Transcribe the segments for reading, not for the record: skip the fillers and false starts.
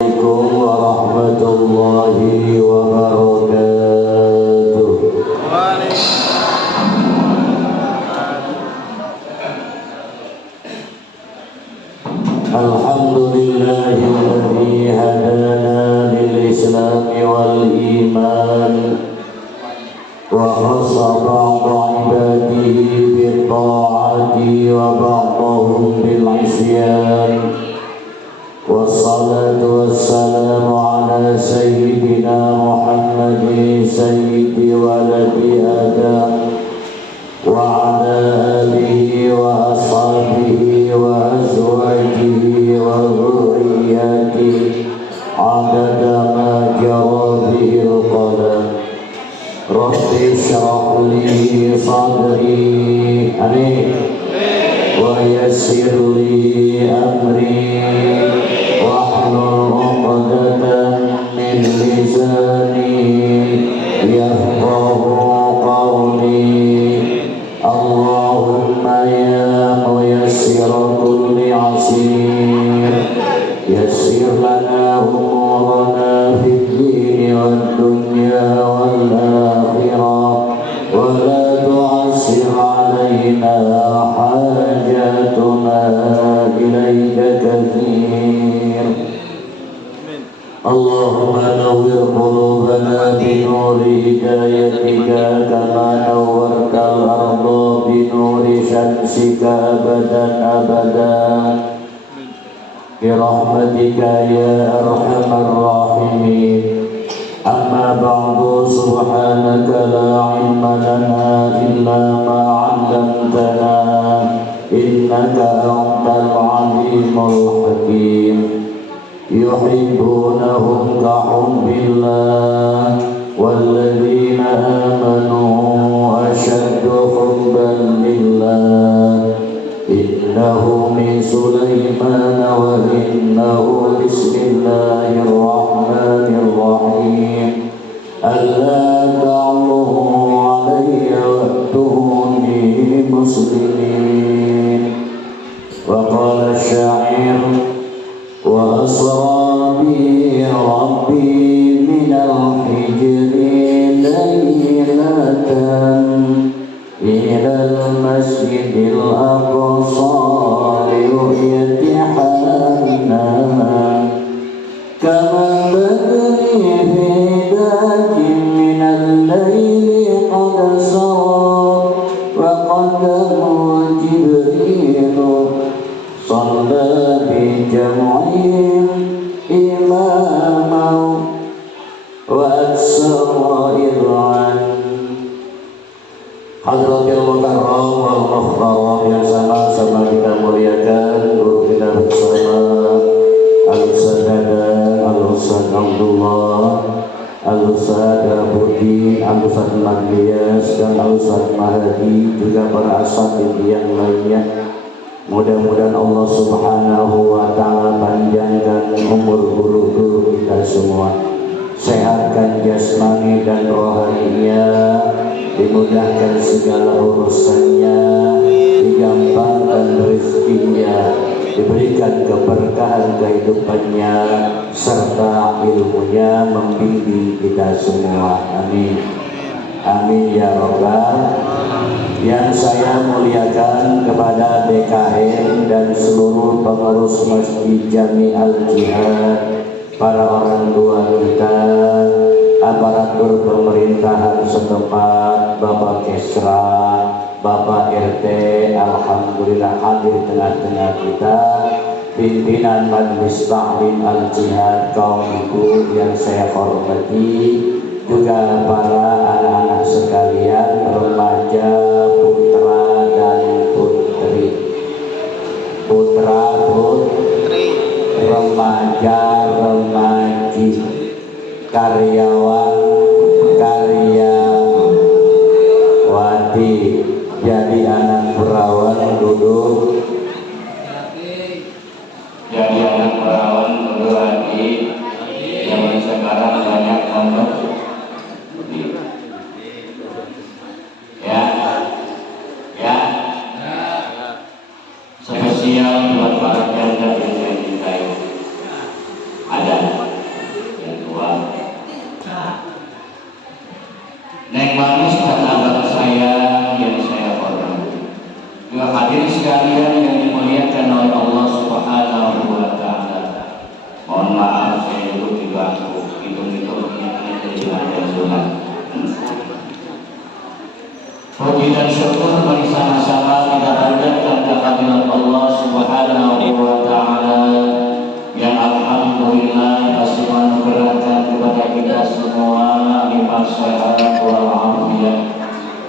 Assalamualaikum warahmatullahi wabarakatuh. Alhamdulillahilladzi hadana lil islam wal iman wa khassa ba'da ibadihi bil ta'ati wa ba'dahum bil isyan. Wassalatu wassalamu ala sayyidina Muhammadin sayyidi waladi Adam wa ala alihi wa ashabihi wa azwajihi wa dhurriyyatihi adada ma jara bihil qalam. Rabbi shrah li sadri wa yassir li amri wahlul 'uqdatam min lisani yafqahu qawli. Allahumma ya muyassira kulli 'asir yassir lana umurana fid dini wad dunya wal akhirah wa la tu'assir 'alaina hajatuna ilaika kathir. Allahumma nawwir qulubana bi nuri hidayatika kama nawwartal arda bi nuri syamsika abadan abadan bi rahmatika ya arhamar rahimin. Amma ba'du, subhanaka la ilma lana illa ma 'allamtana innaka antal alimul hakim. Yuhibbunahum kahubbillah walladzina amanu ashaddu hubban lillah. Innahu min Sulaiman wa innahu bismillahirrahmanirrahim. Alla ta'lu 'alayya wa'tuni muslimin. Wa qala asy-sya'ir wa asra bi rabbi minal hijri laylatan ilal masjidil aqsa liru'yati hanna kama badri fi dajin minal layli qad sara wa qadamu jibrilu shalla bi jam'in imamau wa aksara ir'an. Hadratil Mukarram wal Mukhtaram yang sama-sama kita muliakan, guru kita bersama Al-Ustaz Dadan, Al-Ustaz Abdullah, Al-Ustaz Dabuddin, Al-Ustaz Magdias, dan Al-Ustaz Mahadi, juga para asatidz yang lainnya. Mudah-mudahan Allah Subhanahu wa ta'ala panjangkan umur guru-guru kita semua, sehatkan jasmani dan rohaninya, dimudahkan segala urusannya, digampangkan rezekinya, diberikan keberkahan kehidupannya, serta ilmunya membimbing kita semua. Amin. Amin ya Rabbal. Yang saya muliakan kepada DKM dan seluruh pengurus Masjid Jami Al-Jihad, para orang tua kita, aparatur pemerintahan setempat, Bapak Kesra, Bapak RT, alhamdulillah hadir tengah-tengah kita, pimpinan Majelis Ta'lim Al-Jihad, kaum ibu yang saya hormati, juga para anak-anak sekalian, remaja, putra dan putri, remaja, remaji, karyawan, karyawati, jadi anak perawan duduk, jadi anak perawan duduk lagi. Zaman sekarang banyak nomor. Spesial buat para janda yang saya cintai. Ada Puji dan syukur bersama-sama kita panjatkan kehadirat Allah Subhanahu wa Ta'ala yang alhamdulillah masih menganugerahkan kepada kita semua nikmat sehat wal afiat,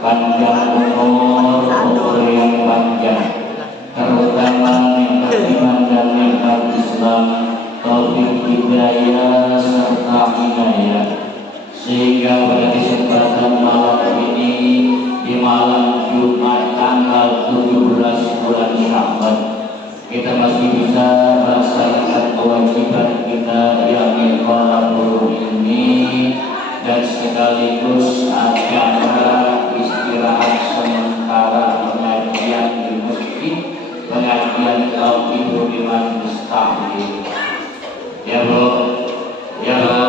panjang umur yang panjang, terutama nikmat iman dan nikmat Islam, taufik hidayah serta hidayah, sehingga pada kesempatan malam ini di malam Jumat tanggal 17 bulan Syawal kita masih bisa melaksanakan kewajiban kita yang qiyamul ini, dan sekaligus acara istirahat sementara pengajian di masjid, pengajian kaum ibu di majlis taklim. Ya Bu, ya Bu,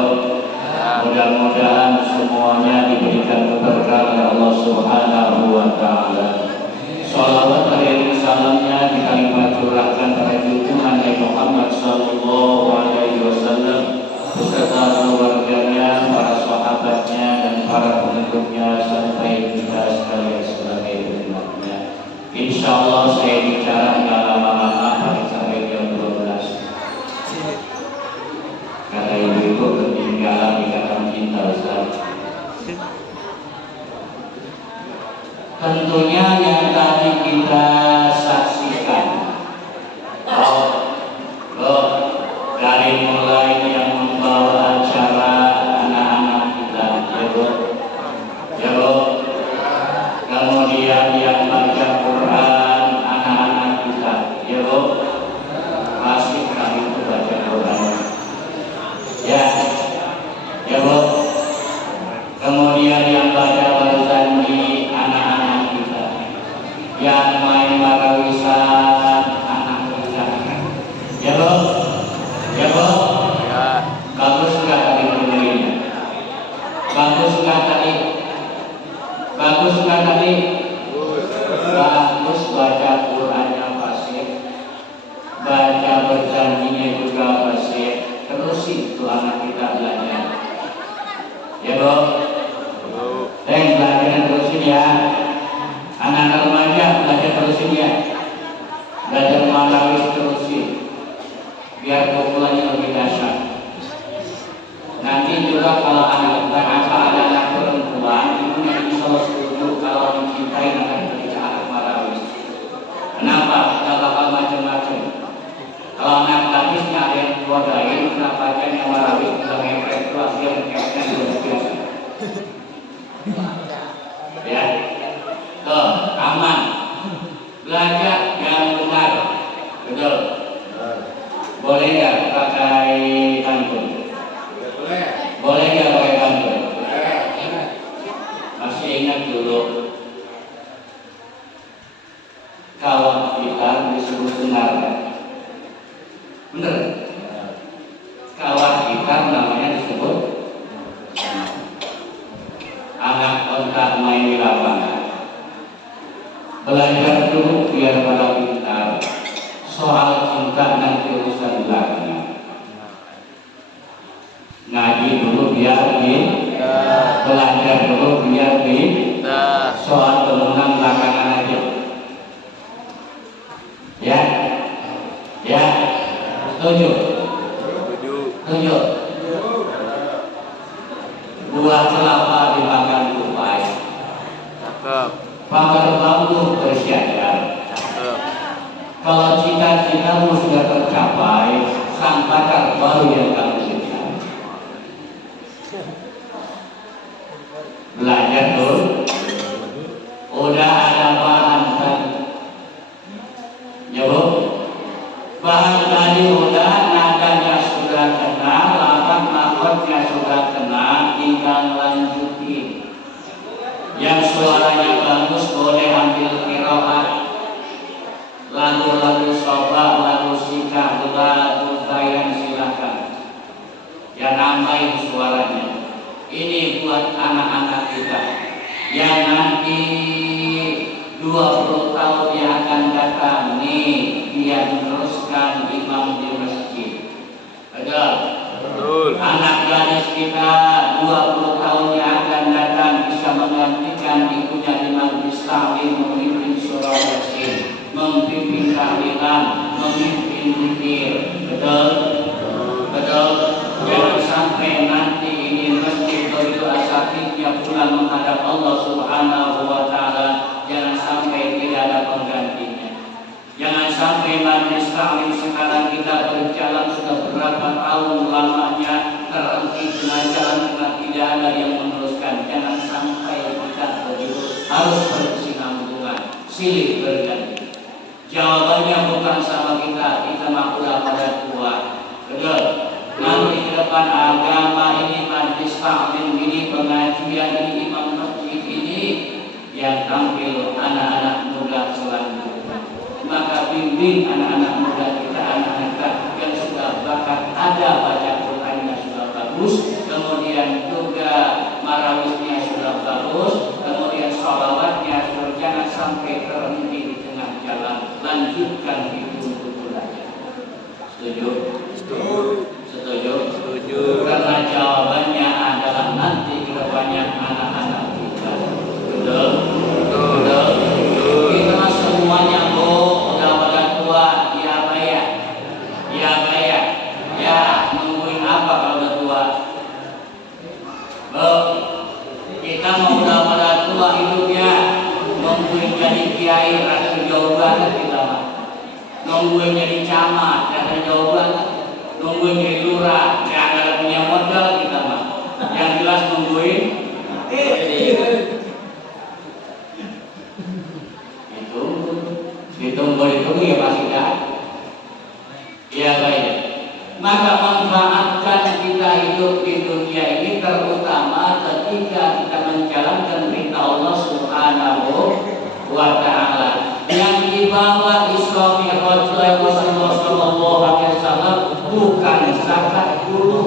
mudah-mudahan semuanya diberikan keberkahan oleh Allah Subhanahu wa Ta'ala. Salawat dan salamnya dikalimat curahkan pada junjungan Nabi Muhammad sallallahu alaihi wasallam beserta keluarganya, para sahabatnya dan para pengikutnya sampai kita sekalian sebagai umatnya. Insyaallah saya bicara nggak lama-lama, paling sampai jam 12. Kata ibu-ibu ketinggalan ikatan cinta Ustaz. Tentunya yang tadi kita saksikan, dari mulai yang membawa acara anak-anak kita, ya Bu, ya Bu, kemudian yang baca Quran anak-anak kita, ya Bu, masih kami itu baca Quran, ya, ya Bu, kemudian yang baca barusan di anak-anak kita, yang main marawisan anak kita, ya Bu, ya Bu, ya. Bagus nggak tadi pemberinya? Bagus nggak tadi? Bagus nggak tadi? Bagus, baca Qurannya fasih, baca berjanjinya juga fasih, terus itu anak kita belajar, ya Bu. Belajar terusin ya. Anak remaja belajar terusin ya. Belajar marawis terusin, biar pukulannya lebih dahsyat. Nanti juga kalau ada anak perempuan, itu nanti selalu setuju kalau mencintai akan ketika anak marawis. Kenapa? Tidak bakal macam-macam. Kalau anak gadisnya ada yang godain, kenapa aja yang marawis bisa ngepet itu dia ngepetnya juga biasa. Ya, tuh aman. Belajar yang benar, betul. Boleh nggak pakai pantun? Boleh nggak pakai pantun? Masih ingat dulu kawan kita disebut benar, bener? Kawan kita namanya disebut anak ontak main di lapangan. Belajar dulu biar pada pintar. Soal cinta nanti urusan belakang. Ngaji dulu biar belajar dulu biar soal temuan belakangan aja. Ya, ya, setuju? Setuju. Buah kelapa dimakan tupai, bakar bambu bersyajar. Kalau cita-citamu sudah tercapai, sang bakar baru yang kamu kejar. Belajar dulu. Udah ada bahan tadi, ya Bu. Bahan tadi udah, nadanya sudah kena, lafaz makhotnya sudah kena, tinggal lanjutin. Yang suaranya bagus boleh ambil qiraat, lagu-lagu sobat, lagu sikah, lagu bayan silakan. Yang nambahin suaranya. Ini buat anak-anak kita yang nanti 20 tahun yang akan datang nih, dia meneruskan imam di masjid. Betul. Anak gadis kita 20 tahun yang akan datang bisa menggantikan ibunya di majlis Sa'id memimpin surah Yasin, memimpin tahlilan, memimpin zikir. Betul? Betul? Jangan sampai nanti ini masjid begitu asatidnya pulang menghadap Allah Subhanahu wa Ta'ala, jangan sampai tidak ada penggantinya. Jangan sampai majelis taklim sekarang kita berjalan sudah berapa tahun lamanya terhenti tengah jalan karena tidak ada yang meneruskan. Jangan sampai kita begitu harus berkesinambungan, silih berganti. Jawabannya bukan sama kita mah udah pada tua. Betul. Nanti ke depan agama ini, majelis taklim ini, pengajian ini, imam masjid ini yang tampil anak-anak muda selanjutnya. Maka bimbing anak-anak muda kita, anak-anak kita yang sudah bakat, ada baca Qurannya sudah bagus, kemudian juga marawisnya sudah bagus, kemudian sholawatnya sudah, jangan sampai terhenti di tengah jalan, lanjutkan itu untuk belajar. Setuju? Setuju? Setuju. Karena jawabannya adalah nanti kedepannya anak-anak kita. Betul? Betul? Kita semuanya nungguin apa kalau udah tua? Kita mau udah pada tua hidupnya nungguin jadi kiai rada jauh banget kita mah. Nungguin jadi camat rada jauh banget. Nungguin jadi lurah nggak ada punya modal kita mah. Yang jelas nungguin ditunggu ya pasti dah. Iya baik. Maka manfaatkan kita hidup di dunia ini terutama ketika kita menjalankan perintah Allah Subhanahu wa Ta'ala yang dibawa Isra Mi'raj Rasulullah sallallahu alaihi wasallam bukan zakat dulu.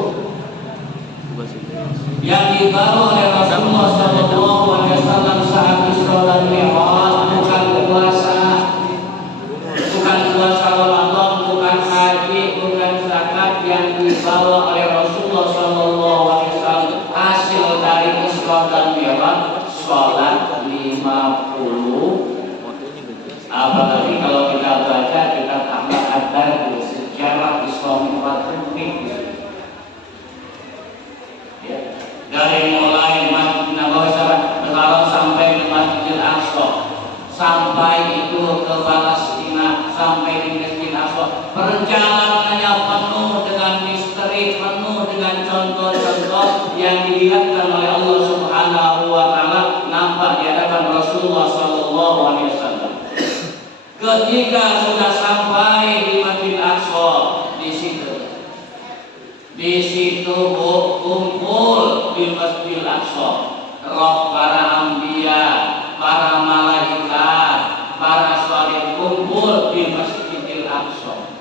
Yang dibawa oleh Rasulullah sallallahu alaihi wasallam saat Isra dan Mi'raj bukan puasa, bukan puasa Ramadan, bukan haji, bukan zakat. Yang dibawa oleh Rasulullah sallallahu alaihi wasallam hasil dari Isra dan Mi'raj salat 50. Apalagi kalau kita baca kita tambah ada di sejarah Isra Mi'raj ya. Dari mulai Masjid Nabawi sampai ke Masjidil Aqsa, sampai itu ke Palestina, sampai di Masjidil Aqsa, perjalanannya penuh dengan misteri, penuh dengan contoh-contoh yang dilihatkan oleh Allah Subhanahu wa Ta'ala, nampak di hadapan Rasulullah sallallahu alaihi wasallam. Ketika sudah sampai di Masjidil Aqsa, di situ kumpul di Masjidil Aqsa roh para anbiya, para malaikat, para salih kumpul di Masjidil Aqsa.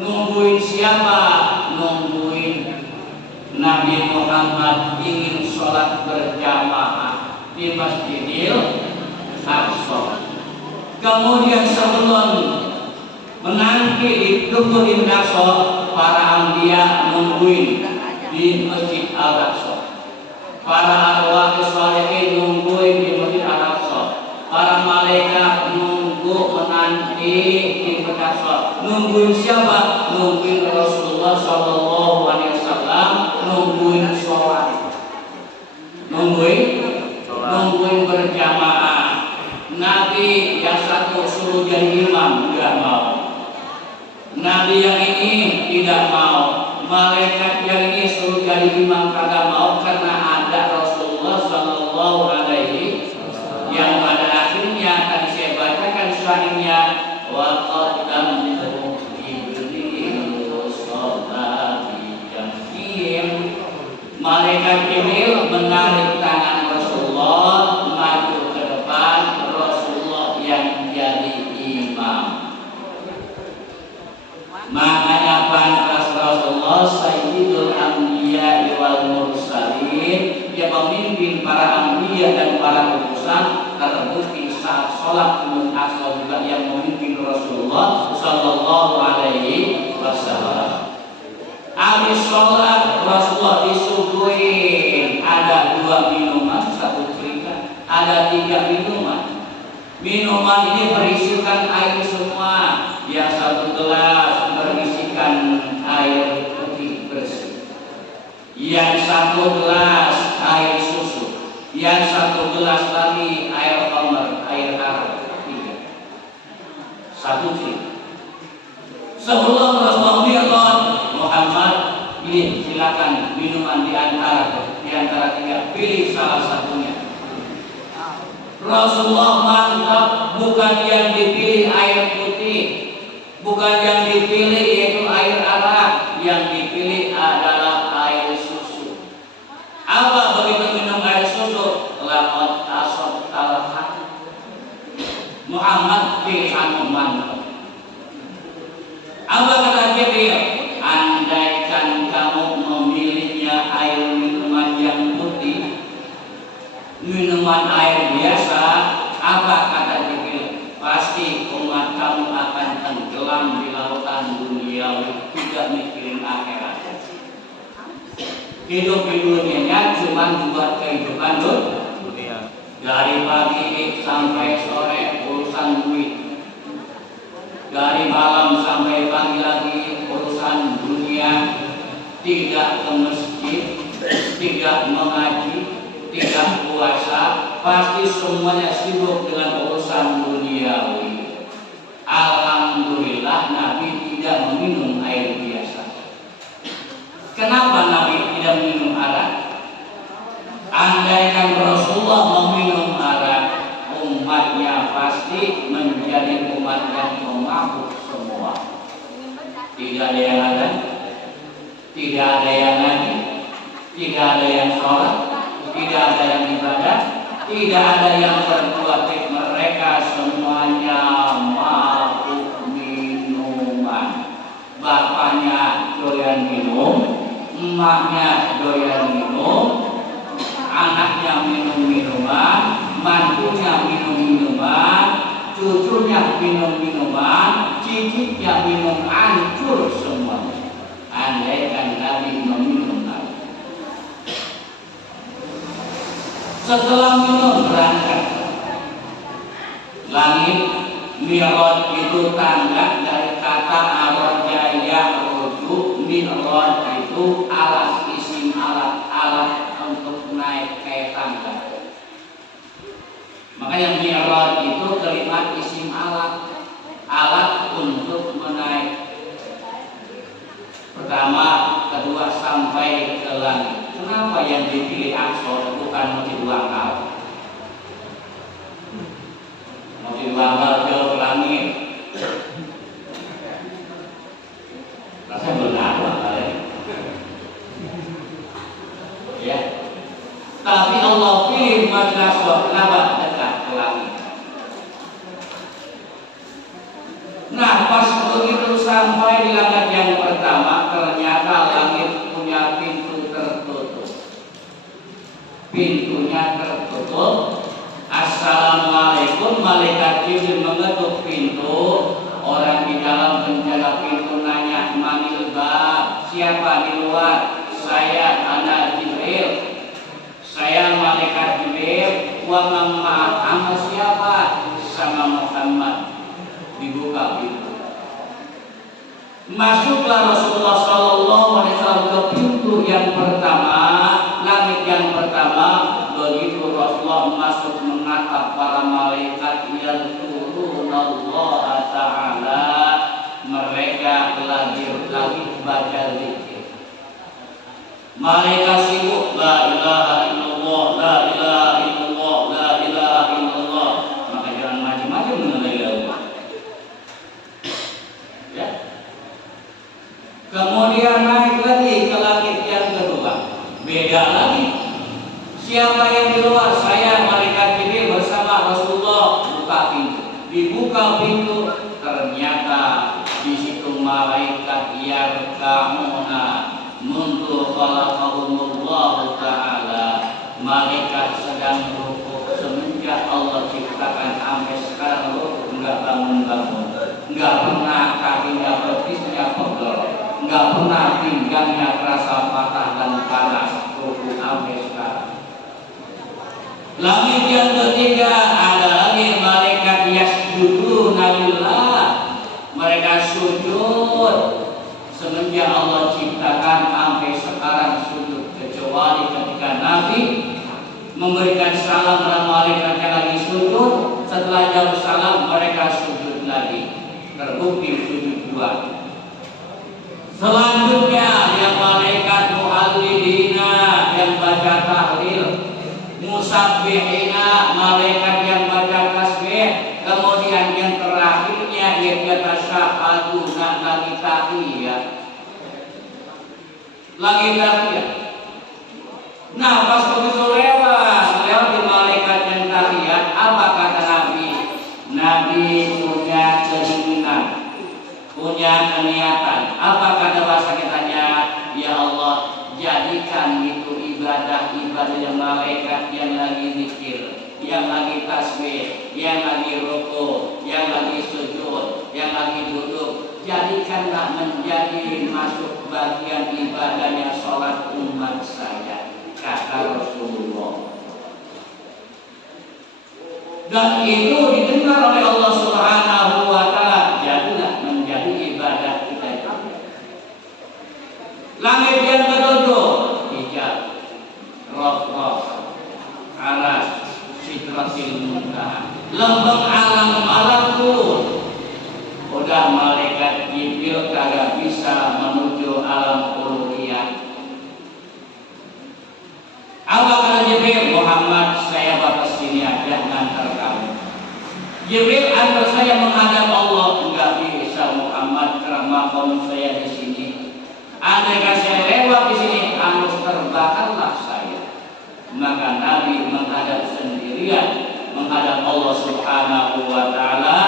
Nungguin siapa? Nungguin Nabi Muhammad ingin sholat berjamaah di Masjidil Aqsa. Kemudian sebelum menanti ditunggu di Aqsa, para anbiya nungguin di Masjid Al-Aqsa, para arwah sholihin nungguin di Masjid Al-Aqsa, para malaikat nunggu menanti di Masjid Al-Aqsa. Nungguin siapa? Nungguin Rasulullah sallallahu alaihi wasallam, nungguin sholat, nungguin berjamaah. Nabi yang satu suruh jadi imam, enggak mau. Nabi yang ini tidak mau. Malaikat yang ini suruh jadi imam, kagak mau, karena ada Rasulullah sallallahu alaihi yang pada akhirnya tadi saya bacakan syairnya, wa qaddamtu Jibril sholati jahim. Malaikat Jibril menarik tangan Rasulullah maju ke depan, Rasulullah yang jadi imam. Makanya pantas Rasulullah Sayyidul Anbiya wal Mursalin, dia pemimpin para anbiya dan para utusan. Terbukti saat sholat Masjidil Aqsa juga yang memimpin Rasulullah sallallahu alaihi wasallam. Habis sholat Rasulullah disuguhin ada 2 minuman, 1 cerita, ada 3 minuman. Minuman ini berisikan air semua. Yang satu gelas berisikan air putih bersih. Yang satu gelas air susu. Yang satu gelas lagi air khamr, air arak. Satu ciri. Sebelum Rasulullah Muhammad pilih, silakan minuman di antara tiga, pilih salah satunya. Rasulullah mantap, bukan yang dipilih air putih, bukan yang dipilih yaitu air arak, yang dipilih adalah air susu. Apa begitu minum air susu? Laqad asabtal haq. Muhammad pilihan mantap. Apa kata Jibril? Andaikan kamu memilihnya air minuman yang putih, minuman air biasa, apa kata Jibril? Pasti umat kamu akan tenggelam di lautan duniawi, tidak mikirin akhirat. Hidup di dunianya cuma buat kehidupan dunia. Dari pagi sampai sore urusan duit. Dari malam sampai pagi lagi urusan dunia. Tidak ke masjid, tidak mengaji, tidak puasa, pasti semuanya sibuk dengan urusan duniawi. Alhamdulillah Nabi tidak meminum air biasa. Kenapa Nabi tidak minum arak? Andaikan Rasulullah meminum arak, umatnya pasti menjadi umat yang pemabuk semua. Tidak ada yang ada, tidak ada yang ngaji, tidak ada yang sholat, tidak ada yang ibadah, tidak ada yang berbuat baik. Mereka semuanya mabuk minuman. Bapaknya doyan minum, emaknya doyan minum, anaknya minum minuman, mantunya minum minuman, cucunya minum minuman, cicitnya minum, hancur semuanya. Andaikan Nabi meminum air. Setelah minum berangkat. Langit Mi'raj itu tangga dari kata araja ya'ruju. Mi'raj itu alat, isim alat untuk naik kayak tangga. Makanya Mi'raj itu kalimat isim alat untuk menaik. Pertama, kedua sampai ke langit. Kenapa yang dipilih Aqsa bukan Masjid Wakal? Masjid Wakal jauh ke langit. Rasanya benar kalian. Ya. Tapi Allah pilih Masjid Aqsa. Kenapa? Dekat ke langit. Nah, pas begitu sampai di langit yang pertama, ternyata langit punya pintu tertutup. Pintunya tertutup. Assalamualaikum, malaikat Jibril mengetuk pintu. Orang di dalam penjaga pintu nanya, manggil bab, siapa di luar? Saya, Anda Jibril. Saya malaikat Jibril. Wa sama siapa? Sama Muhammad. Dibuka pintu. Masuklah Rasulullah SAW ke pintu yang pertama, langit yang pertama. Begitu Rasulullah masuk menatap para malaikat yang turun Allah Ta'ala, mereka lagi baca zikir. Malaikat sibuk, la ilaha illallah, la ilaha illallah, la ilaha illallah. Maka jangan macam-macam mengenai Allah. Ya. Kemudian naik lagi ke langit yang kedua, beda lagi. Siapa yang di luar? Saya, malaikat Jibril bersama Rasulullah. Buka pintu. Dibuka pintu, ternyata di situ malaikat yarka'una mundu khalaqahumullah Ta'ala. Malaikat sedang rukuk semenjak Allah ciptakan sampai sekarang rukuk enggak bangun-bangun. Enggak pernah kakinya betisnya pegel, enggak pernah pinggangnya terasa patah dan panas. Rukuk sampai sekarang. Langit yang ketiga ada lagi malaikat memberikan salam pada malaikat yang lagi sujud. Setelah jawab salam mereka sujud lagi. Terbukti sujud dua. Selanjutnya yang malaikat muhallilina yang baca tahlil, musabbihina malaikat yang baca tasbih, kemudian yang terakhirnya yaitu tasyahaduna lagi tahiyat. Lagi tahiyat. Nah, pas begitu lewat di malaikat yang tahiyat, apa kata Nabi? Nabi punya keinginan, punya niatan. Apa kata bahasa kitanya? Ya Allah, jadikan itu ibadah yang malaikat yang lagi zikir, yang lagi tasbih, yang lagi ruku, yang lagi sujud, yang lagi duduk. Jadikanlah menjadi masuk bagian ibadahnya sholat umat saya, kata Rasulullah. Dan itu didengar oleh Allah Subhanahu wa Ta'ala. Jadilah menjadi ibadah kita itu. Langit yang ketujuh, hijab, Rafraf, Aras, Sidratil Muntaha, lembeng alam malakut. Udah malaikat Jibril kagak bisa menuju alam uluhiyah. Apa kata Jibril? Muhammad, saya batas sini aja ngantar kamu. Jibril antar saya menghadap Allah. Enggak bisa Muhammad, karena makom saya di sini. Andai saya lewat di sini, harus terbakarlah saya. Maka Nabi menghadap sendirian, menghadap Allah Subhanahu wa Ta'ala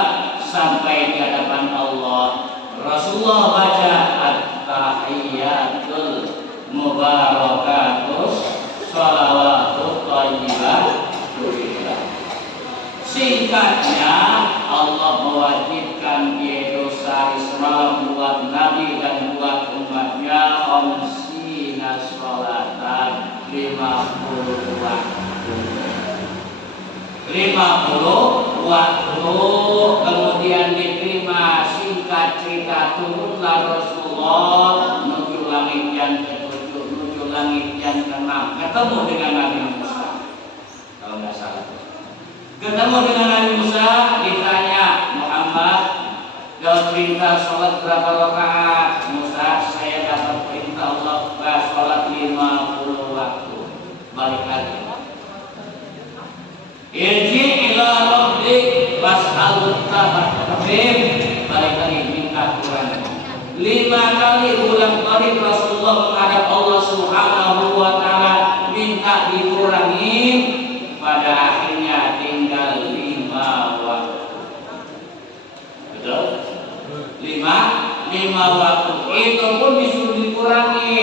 sampai di hadapan Allah. Rasulullah baca at-tahiyyatul mubarakatus shalawatut thayyibah. Singkatnya, Allah mewajibkan yaitu sehari semalam buat Nabi dan buat umatnya khamsina sholatan 50 waktu. 50 waktu, kemudian diterima. Singkat cerita, turunlah Rasulullah menuju langit yang ketujuh, menuju langit yang keenam, ketemu dengan Nabi Musa. Kalau nggak salah, ketemu dengan Nabi Musa, ditanya, Muhammad, kau perintah sholat berapa rakaat? Musa, saya dapat perintah Allah sholat 50 waktu. Balik lagi. Irji ila rabbik was'alhu tabim. Balik lagi, minta Quran. 5 kali ulang balik Rasulullah menghadap Allah Subhanahu wa Ta'ala, minta dikurangi. Pada akhirnya tinggal 5 waktu. Betul? 5 waktu. Itu pun disuruh dikurangi.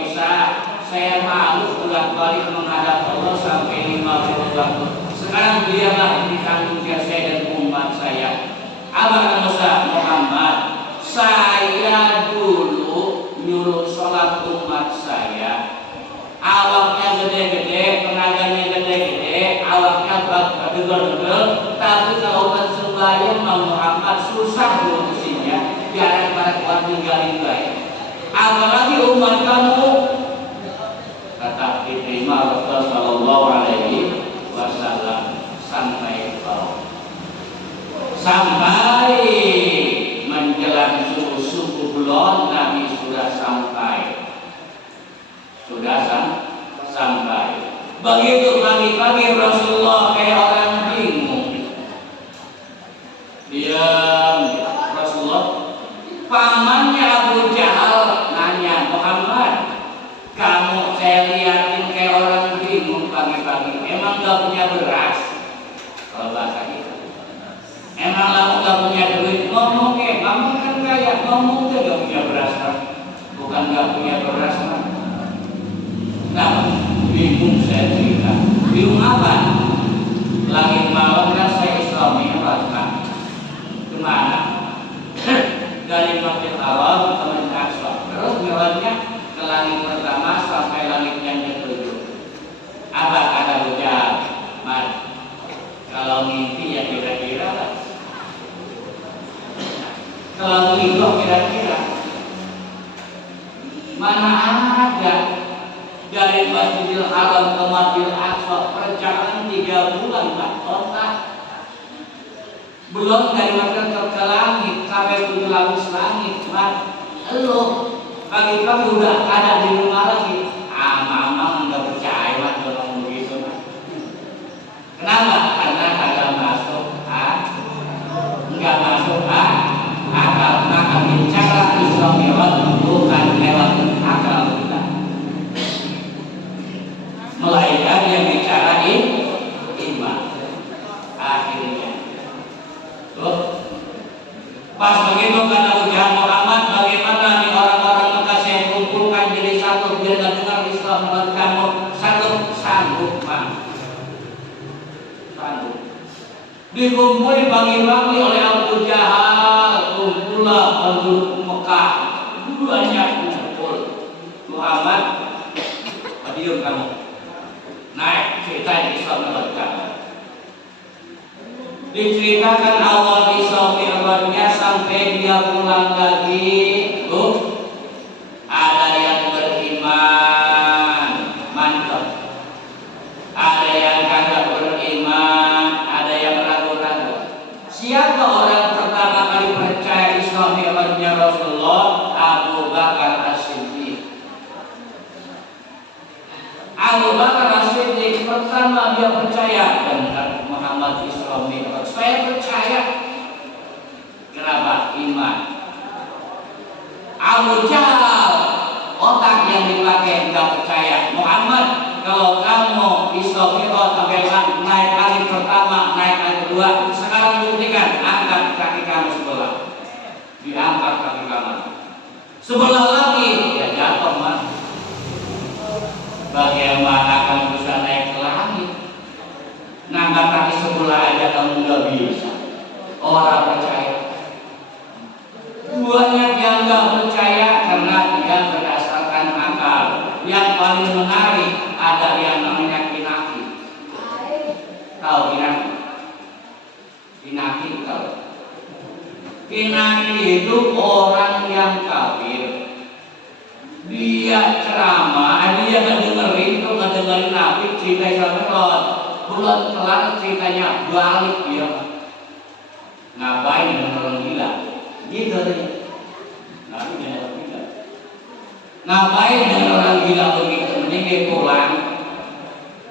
Musa, saya malu ulang balik menghadap Allah sampai 50 waktu. Sekarang biarlah ditanggung jawab saya dan umat saya. Apa kata Musa? Muhammad, saya dulu nyuruh sholat umat saya, awaknya gede-gede, tenaganya gede-gede, awaknya begel-begel, tapi kalau umat sembahyang Muhammad susah ngurusinnya, biarkan para kuat ninggalin baik. Apalagi umat kamu, kata diterima Rasulullah Sallallahu Alaihi Wasallam sampai menjelang subuh belum Nabi sudah sampai. Begitu pagi-pagi Rasulullah kayak orang bingung. Diam. Rasulullah, pamannya Abu Jahal nanya, Muhammad, kamu saya liatin kayak orang bingung pagi-pagi. Emang gak punya beras? Kalau bahasa kita, emang kamu gak punya duit? Ngomong kamu kan kaya, ngomong gak punya beras kan? Bukan gak punya beras kan? Nah, bingung saya cerita. Bingung apa? Lagi malam kan saya Isra Mi'raj kan? Kemana? Dari Masjidil Haram ke Masjidil Aqsa. Terus Mi'rajnya ke langit pertama sampai langit yang ketujuh. Apa kata ucap? Mas, kalau mimpi ya kira-kira lah. Kalau mimpi kira-kira. Mana ada dari Masjidil Haram ke Masjidil Aqsa perjalanan Belum dari makan ke langit sampai 7 lapis langit, lu pagi-pagi udah ada di rumah lagi. Mama nggak percaya mah kalau begitu. Kenapa? Karena kagak masuk, nggak masuk akal. Maka bicara Isra Mi'raj bukan lewat akal kita, melainkan yang bicara iman. Akhirnya, tuh pas begitu kata ujian Muhammad, bagaimana nih orang-orang Mekah saya kumpulkan jadi satu biar dengar Islam menurut kamu sanggup mah. Dikumpuli pagi-pagi oleh Abu Jahal, kumpulah penduduk Mekah, banyak kumpul. Muhammad, diam kamu, naik cerita Islam menurut kamu. Diceritakan awal Isra Mi'rajnya sampai dia pulang lagi, ada yang beriman, mantap. Ada yang kagak beriman, ada yang ragu-ragu. Siapa orang pertama kali percaya Isra Mi'rajnya Rasulullah? Abu Bakar As-Siddiq. Abu Bakar As-Siddiq pertama dia percaya benar Muhammad Isra Mi'raj. Saya percaya. Kenapa? Iman. Abu Jahal, otak yang dipakai nggak percaya. Muhammad, kalau kamu Isra Mi'raj sampai naik langit pertama, naik langit kedua, sekarang buktikan, angkat kaki kamu sebelah. Diangkat kaki kamu. Sebelah lagi, ya jatuh mah. Bagaimana kamu bisa naik ke langit? Ngangkat kaki sebelah aja kamu nggak bisa. Orang percaya. Banyak yang nggak percaya karena dia berdasarkan akal. Yang paling menarik ada yang namanya Pinaki. Tahu Pinaki? Pinaki tahu? Pinaki itu orang yang kafir. Dia ceramah, dia nggak dengerin Nabi cerita Isra Mi'raj. Belum kelar ceritanya balik dia. Ngapain dengan orang gila? Gitu aja. Nabi dengan orang gila. Ngapain dengan orang gila begitu? Mending dia pulang.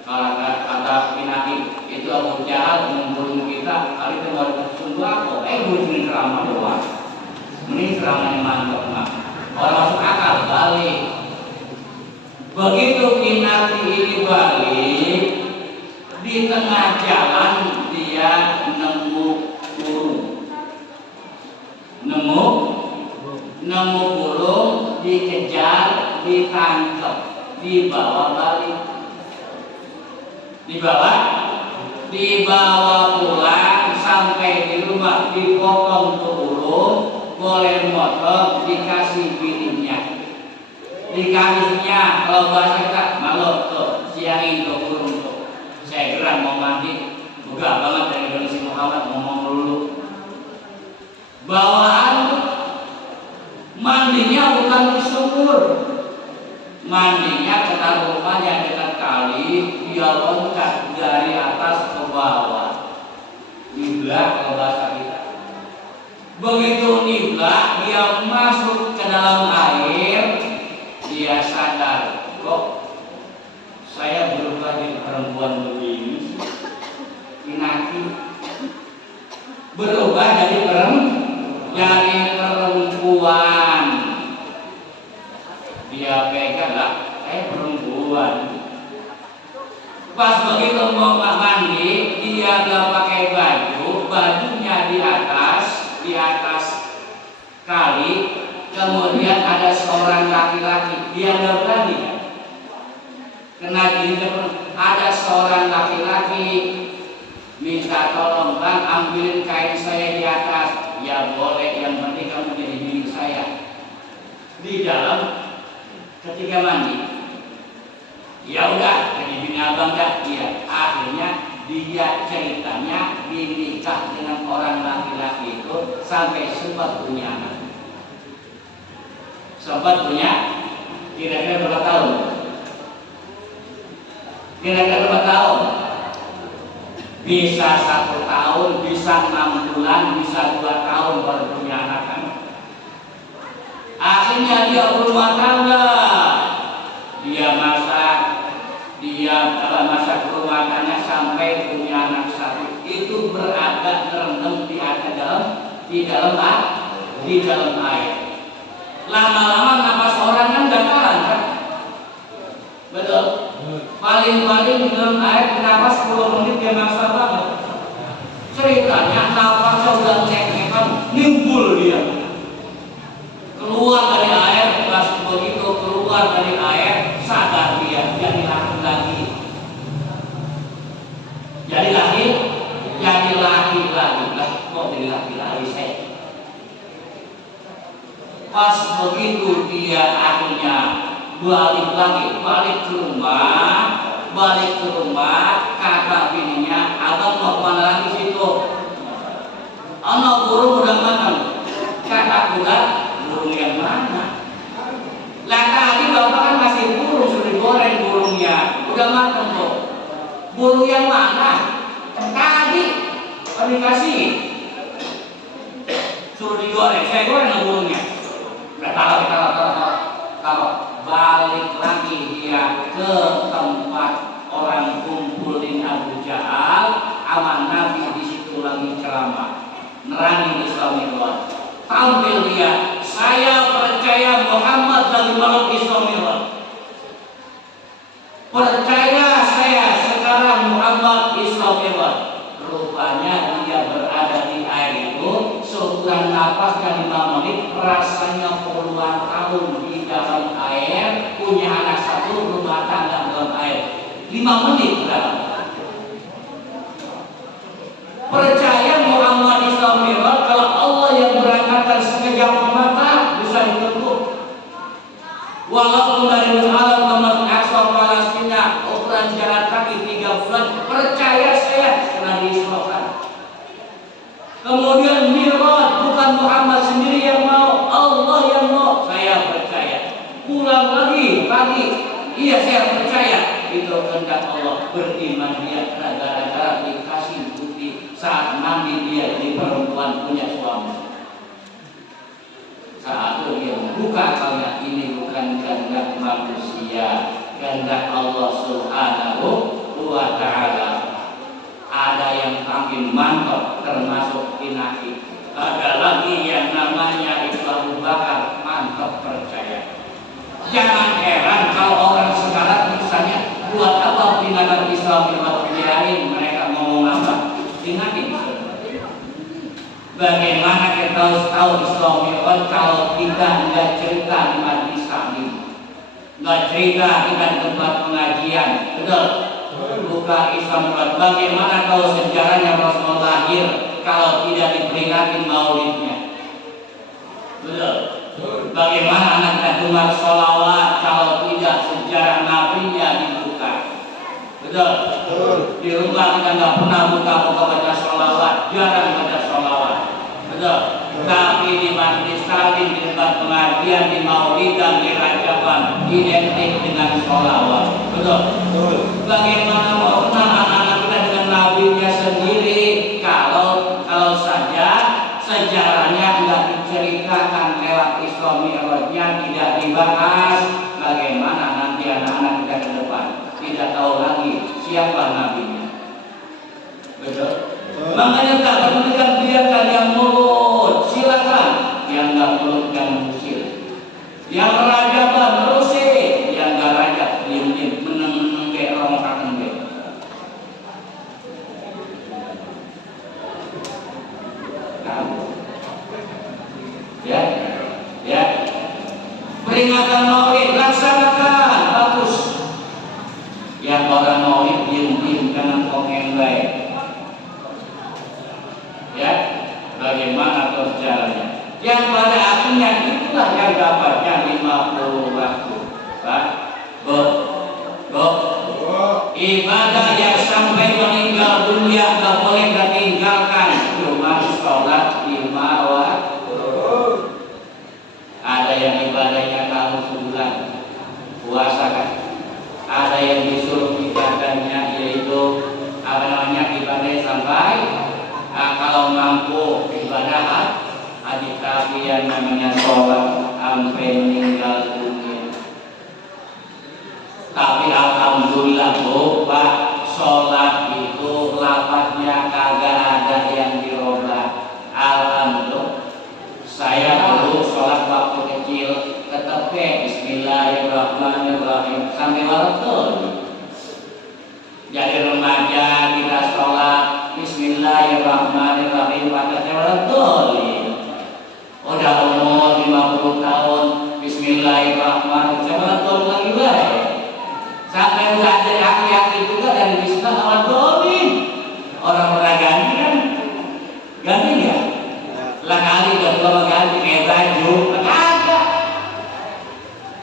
Kalau kata Pinaki itu Abu Jahal membunuh kita, kali itu baru sungguh aku. Gue ceramah doang. Mending ceramahnya mantap mah. Orang masuk akal balik. Begitu Pinaki ini balik, di tengah jalan dia nemu burung, dikejar, ditangkap, dibawa balik, dibawa pulang sampai di rumah, dipotong tuh burung, boleh motong, dikasih bininya, dikasihnya kalau bahasa kita malu tuh siangin tuh burung tuh. Saya gerak mau mandi, buka banget dari Indonesia Muhammad ngomong dulu. Bawaan mandinya bukan di sumur, mandinya kena rumahnya dekat kali, dia loncat dari atas ke bawah. Niblak kalau bahasa kita. Begitu niblak, dia masuk ke dalam air, dia sadar, kok saya berubah jadi perempuan begini. Pinaki berubah jadi perempuan. Dia pegang lah, perempuan. Pas begitu mau mandi, dia gak pakai baju, bajunya di atas kali. Kemudian ada seorang laki-laki, dia gak berani. Kena gini ada seorang laki-laki minta tolong, Bang, ambilin kain saya di atas. Ya boleh, yang penting kamu jadi bini saya. Di dalam ketika mandi, ya udah jadi bini abang dah. Iya, akhirnya dia ceritanya dinikah dengan orang laki-laki itu sampai sempat punya anak. Sempat punya kira-kira berapa tahun? Kira-kira berapa tahun? Bisa 1 tahun, bisa 6 bulan, bisa 2 tahun baru punya anak kan. Akhirnya dia berumah tangga, dia masak, dia masak rumah tangga sampai punya anak 1. Itu berada terendam di dalam air. Lama-lama napas orang kan gak tahan kan? Betul. Paling-paling di dalam air napas 10 menit dia maksa banget. Ceritanya napasnya udah ngek-ngekan, nimbul dia. Keluar dari air, pas begitu keluar dari air, sadar dia jadi laki-laki. Jadi laki-laki lah, kok jadi laki-laki saya? Pas begitu dia akhirnya balik ke rumah, kata bininya, abang mau kemana lagi situ? Anak burung udah matang. Kata pula, burung yang mana? Lah tadi bapak kan masih burung, sudah digoreng burungnya, udah matang kok. Burung yang mana? Tadi dikasih, suruh digoreng, saya goreng burungnya. Kalau balik lagi dia ke tempat orang kumpulin Abu Jahal, aman Nabi di situ lagi ceramah, nerangin Islamillah. Tampil dia, saya percaya Muhammad lagi malam Islamillah. Percaya saya sekarang Muhammad Islamillah. Rupanya dia berada di air itu sebulan napas dan 5 menit, rasanya puluhan tahun di dalam air, punya anak 1, rumah tangga dalam air. 5 menit dalam. Percaya Muhammad Islamillah, kalau Allah yang berangkatkan sekejap mata bisa ditentukan. Walaupun dari alam ke Masjid Aqsa Palestina ukuran jalan kaki 3 bulan, percaya saya telah diisrokan. Kemudian Mi'raj, bukan Muhammad sendiri yang mau, Allah yang mau, saya percaya. Pulang lagi, iya saya percaya. Itu kehendak Allah, beriman dia gara-gara dikasih bukti saat Nabi dia di perempuan punya suami. Saat itu dia buka kalnya, ini bukan kehendak manusia, kehendak Allah Subhanahu wa Ta'ala. Ada yang makin mantap termasuk Inaki. Ada lagi yang namanya Ibnu Abu Bakar, mantap percaya. Jangan heran kalau orang sekarang misalnya buat apa peringatan Islam biarin mereka ngomong apa, ingatin. Bagaimana kita tahu Islam kalau kita nggak cerita di majelis taklim, nggak cerita kita di tempat pengajian, betul? Buka Islam. Bagaimana tahu sejarahnya Rasulullah lahir kalau tidak diperingatin maulidnya, betul? Bagaimana anak umat sholawat kalau tidak sejarah nabinya dibuka, betul? Di rumah kita nggak pernah buka baca sholawat, jarang baca sholawat, betul? Tapi di majelis taklim, di tempat pengajian, di maulid dan di rajaban identik dengan sholawat, betul? Bagaimana mau kenal anak-anak kita dengan nabinya sendiri kalau saja sejarahnya tidak diceritakan lewat Isra Mi'rajnya, tidak dibahas, bagaimana nanti anak-anak kita ke depan tidak tahu lagi siapa nabinya, betul? Makanya tak perlukan biarkan yang mulut, silakan. Yang nggak mulut jangan usir. Yang rajaban terusin, yang nggak rajab diem-diem meneng-meneng kayak orang akan be. Ya. Peringatan Maulid laksanakan, bagus. Yang orang Maulid diem-diem jangan komen baik. Ya, bagaimana terus jalannya? Yang pada akhirnya itulah yang dapatnya 50 waktu. Pak, ibadah yang sampai meninggal dunia tak boleh ditinggalkan, cuma sholat 5 waktu. Ada yang ibadahnya kamu sebulan puasa kan? Ada yang disuruh ibadahnya yaitu ibadah yang namanya sholat sampai meninggal dunia. Tapi alhamdulillah Bu, Pak, sholat itu lafadznya kagak ada yang dirubah. Alhamdulillah. Saya dulu sholat waktu kecil tetap Bismillahirrahmanirrahim sampai walaupun. Jadi remaja kita sholat Bismillahirrahmanirrahim pada walaupun. Udah umur 50 tahun Bismillahirrahmanirrahim walaupun lagi baik. Sampai ada aki-aki juga dari Bismillahirrahmanirrahim. Orang pernah ganti kan? Ganti ya? Lah kali kedua ganti kayak baju, kagak.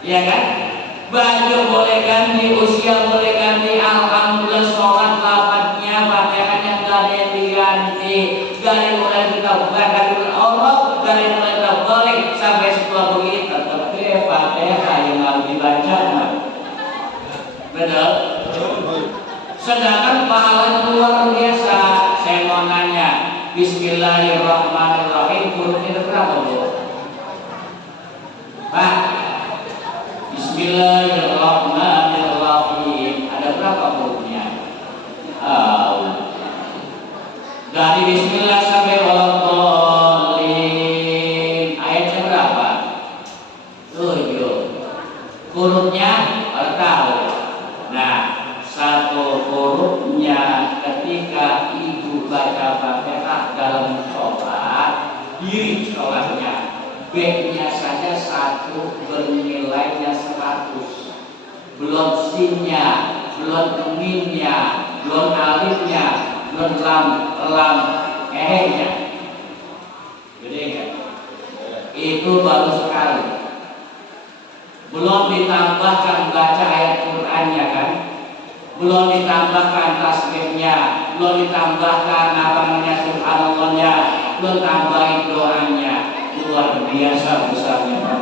Iya kan? Baju boleh ganti, usia boleh ganti. Alhamdulillah sholat lafadznya Fatihahnya nggak ada yang diganti. Dari mulai kita bahkan Allah, dari mulai kita balik sampai setelah begitu tetap Fatihah yang harus dibaca. Betul? Sedangkan pahala luar biasa. Saya mau nanya, Bismillahirrahmanirrahim hurufnya berapa Bu? Pak, Bismillahirrahmanirrahim ada berapa hurufnya? Dari Bismillah sampai waladhdallin ayatnya berapa? 7. Hurufnya harus tahu. Nah, satu hurufnya ketika ibu baca Fatihah dalam sholat, diri sholatnya, B-nya saja 1 bernilainya 100. Belum sinnya, belum minnya, belum alifnya, belum lam nya. Gede kan? Itu bagus sekali. Belum ditambahkan baca ayat Qur'annya kan, belum ditambahkan tasbihnya, belum ditambahkan apa namanya subhanallahnya, belum tambahin doanya. Luar biasa besarnya Pak.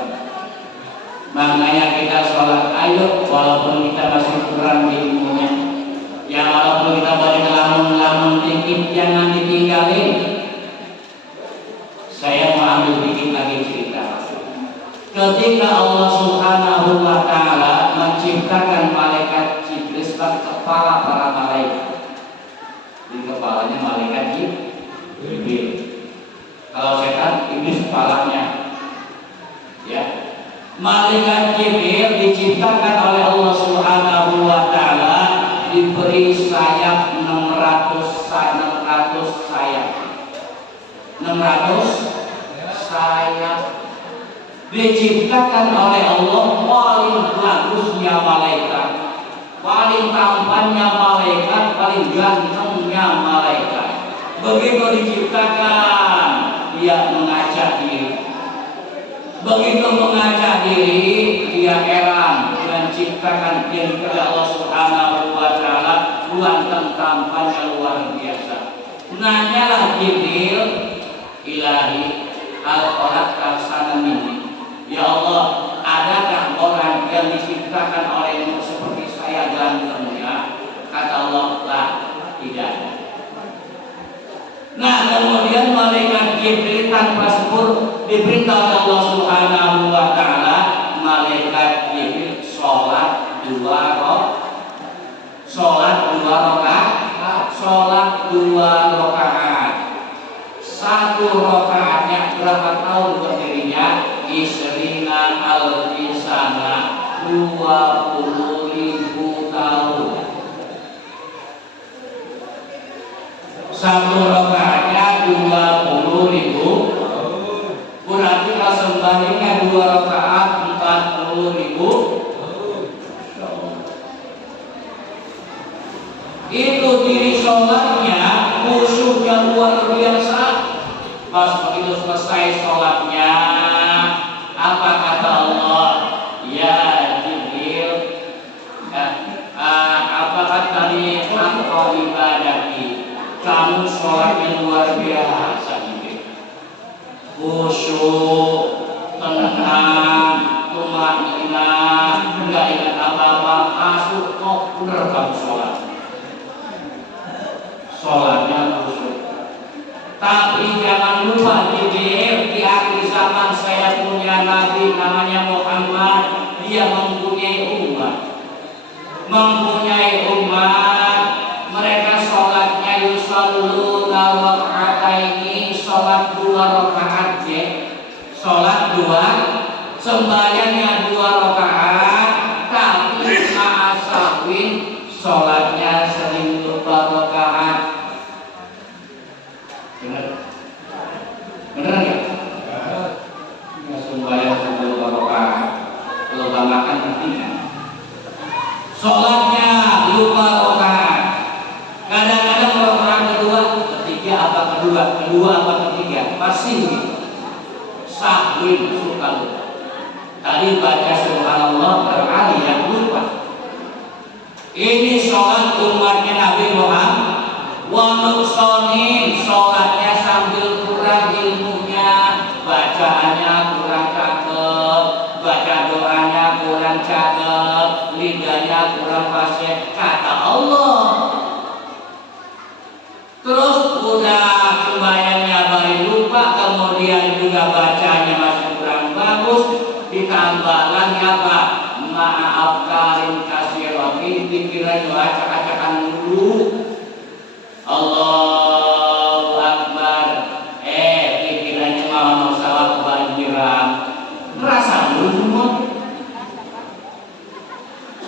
Makanya kita sholat ayo walaupun kita masih kurang ilmunya, ya walaupun kita boleh ngelamun dikit jangan ditinggalin. Saya mau ambil dikit lagi cerita. Ketika Allah Subhanahu wa Ta'ala menciptakan malaikat Jibril sebagai kepala para malaikat, di kepalanya malaikat Jibril. Kalau setan iblis kepalanya. Ya, malaikat Jibril diciptakan oleh Allah Subhanahu wa Ta'ala, diberi sayap 600 sayap. 600 sayap. Diciptakan oleh Allah paling bagusnya malaikat, paling tampannya malaikat, paling gantengnya malaikat. Begitu diciptakan, dia mengajak diri. Begitu mengajak diri, dia heran menciptakan diri kepada Allah Subhanahu wa Ta'ala, ganteng tampannya luar biasa. Nanyalah Jibril, Ilahi, al-khalaq sana minni. Ya Allah, adakah orang yang diciptakan olehmu seperti saya gantengnya? Kata Allah, lah, tidak ada. Nah, kemudian malaikat Jibril tanpa sebut diperintah oleh Allah Subhanahu wa Ta'ala, malaikat Jibril sholat 2 rakaat. 1 rakaatnya berapa tahun berdirinya? Isrina al-Isana 20.000 tahun. 1 rakaatnya 20.000. Berarti kalau sembahyangnya 2 rakaat 40.000. Itu diri sholatnya khusyuknya luar biasa. Pas begitu selesai sholatnya, apa kata Allah? Ya Jibril, apa kata tadi? Aku ibadati, kamu sholatnya luar biasa Jibril. Khusyuk, tenang, tumanina, enggak ingat apa-apa, masuk kok bener kamu sholat. Sholatnya khusyuk. Tapi jangan lupa Jibril, di akhir zaman saya namanya Nabi, namanya Muhammad, dia mempunyai umat, mereka sholatnya yusalluna raka'ataini, sholat 2 rakaat ya, sholat 2, sembahyangnya 2 rakaat, tapi ma'asawin sholatnya sering lupa rakaat. Bener ya? Ya sembahyang 10 rakaat, lupa makan artinya sholatnya lupa rakaat. Kadang-kadang rakaat kedua, kedua apa ketiga, pasti sahwin, suka lupa. Tadi baca subhanallah berkali yang lupa. Ini sholat umatnya Nabi Muhammad. Wa nuqsanin, sholatnya sambil kurang ilmunya, bacaannya kurang cakep, baca doanya kurang cakep, lidahnya kurang fasih, kata Allah. Terus udah sembahyangnya baru lupa, kemudian juga bacanya masih kurang bagus, ditambah lagi apa? Ma'afkarin kasiratin, pikiran acak-acakan dulu. Allahu Akbar, pikirannya malah masalah kebanjiran, merasa dulu semua.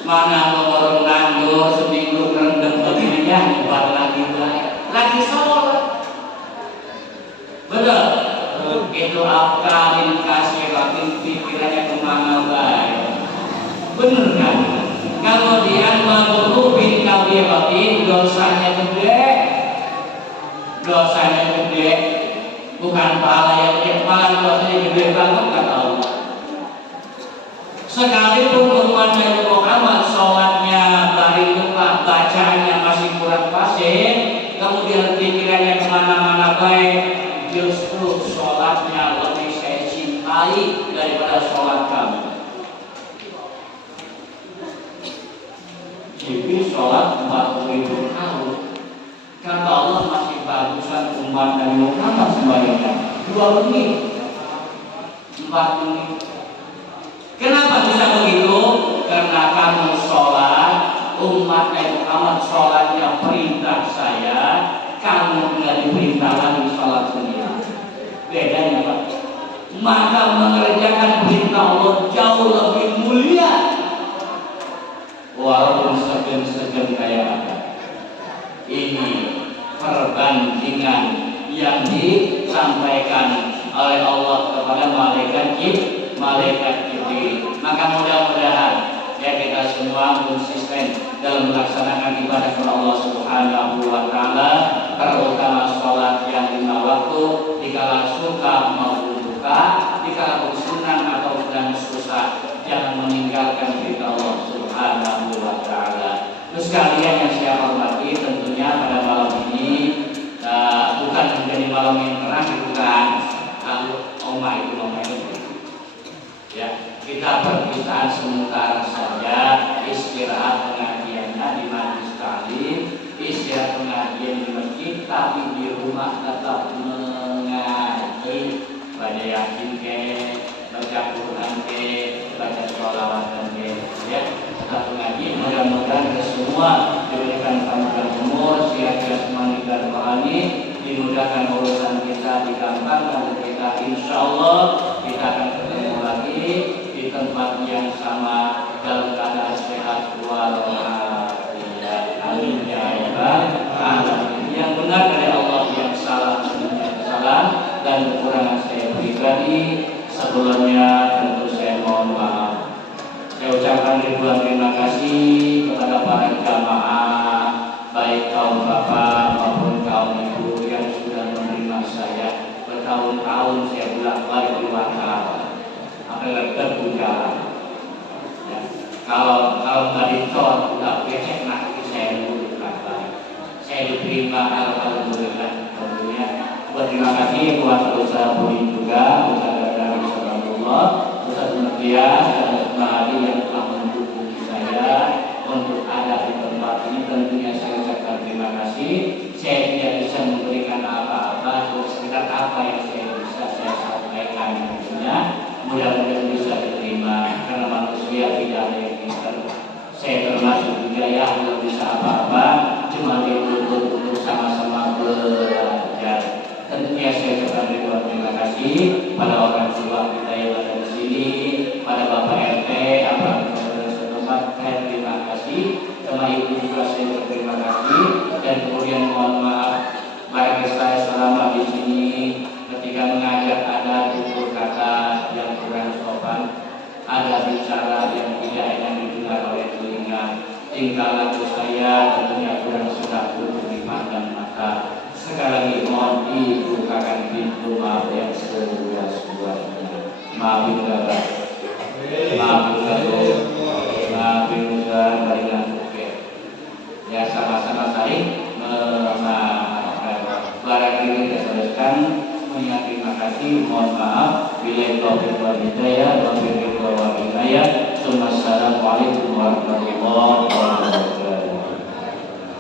Mana mau nganggur seminggu rendem begininya, nyebar lagi sholat. Betul? Itu afkarin kasiratin, pikirannya kemana baik. Bener kan? Kemudian maghfurun kabiratin, dosanya gede, bukan pahala yang gede, malah dosanya gede banget kata Allah. Sekalipun umat Nabi Muhammad sholatnya bari lupa, bacaannya masih kurang fasih, kemudian pikirannya kemana-mana baik, justru sholatnya lebih saya cintai daripada sholat kamu. Jadi sholat 40.000 tahun, kata Allah masih bagusan umat Nabi Muhammad sembahyangnya 2 menit, 4 menit. Kenapa bisa begitu? Karena kamu sholat, umat Nabi Muhammad sholatnya perintah saya, kamu nggak diperintah lagi sholat sendiri. Bedanya Pak. Maka mengerjakan perintah Allah jauh lebih mulia. Walaupun segan-segan kayak apa. Ini perbandingan yang disampaikan oleh Allah kepada malaikat Jibril. Maka mudah-mudahan ya kita semua konsisten dalam melaksanakan ibadah kepada Allah Subhanahu wa taala, terutama sholat yang 5 waktu, dikala suka maupun duka, dikala sunnah atau sedang susah, jangan meninggalkan perintah Allah Subhanahu wa taala. Terus kalian yang saya hormati, tentunya pada malam ini bukan menjadi malam yang terakhir, bukan. Kalau Oma itu ya, kita perpisahan sementara saja, istirahat pengajiannya di majelis taklim, istirahat pengajian di masjid, tapi di rumah tetap mengaji, baca yasin ke, baca Quran ke, baca sholawat ke, ya, tetap mengaji. Mudah-mudahan semua diberikan panjang umur, sehat-sehat semangat dan rohani, dimudahkan urusan kita, digampangkan kita, insya Allah kita akan ketemu lagi di tempat yang sama dalam keadaan sehat walafiat. Amin ya rabbal alamin. Yang benar dari Allah, yang salah dan kekurangan saya pribadi. Sebelumnya tentu saya mohon maaf. Saya ucapkan ribuan terima kasih kepada para jamaah, baik kaum bapak maupun kaum ibu yang sudah menerima saya. Bertahun-tahun saya bolak-balik di Wakaf, sampai terbuka. Ya. Kalau tadi toh udah becek, nanti saya dulu kata saya diterima, alhamdulillah. Tentunya berterima kasih buat usaha Budi juga, usaha dari Subhanallah, usaha Mutia dan Mahadi yang telah mendukung saya untuk ada di tempat ini. Tentunya saya ucapkan terima kasih. Saya tidak bisa memberikan apa-apa, sekedar apa yang saya bisa saya sampaikan tentunya. mudah-mudahan bisa diterima karena manusia tidak ada yang pintar. Saya termasuk juga ya belum bisa apa-apa, cuma dituntut untuk sama-sama belajar. Tentunya saya ucapkan ribuan terima kasih pada orang tua kita yang ada di sini, pada Bapak RT, aparat pemerintah setempat, saya terima kasih. Sama ibu juga saya berterima kasih dan kemudian mohon maaf bagi saya selama di sini ketika mengajar ada tutur kata yang kurang sopan, ada bicara yang tidak enak didengar oleh telinga, tingkah laku saya tentunya kurang sedap untuk dipandang mata. Sekali lagi mohon dibukakan pintu maaf yang seluas-luasnya. Maafin Bapak, maafin Bapak, maafin Bapak, baringan oke. Ya sama-sama saling memaafkan. Barangkali kita selesaikan. Mengingat terima kasih, mohon maaf. Bila taufiq wal hidayah, wabillahi taufiq wal hidayah. Assalamualaikum warahmatullahi wabarakatuh.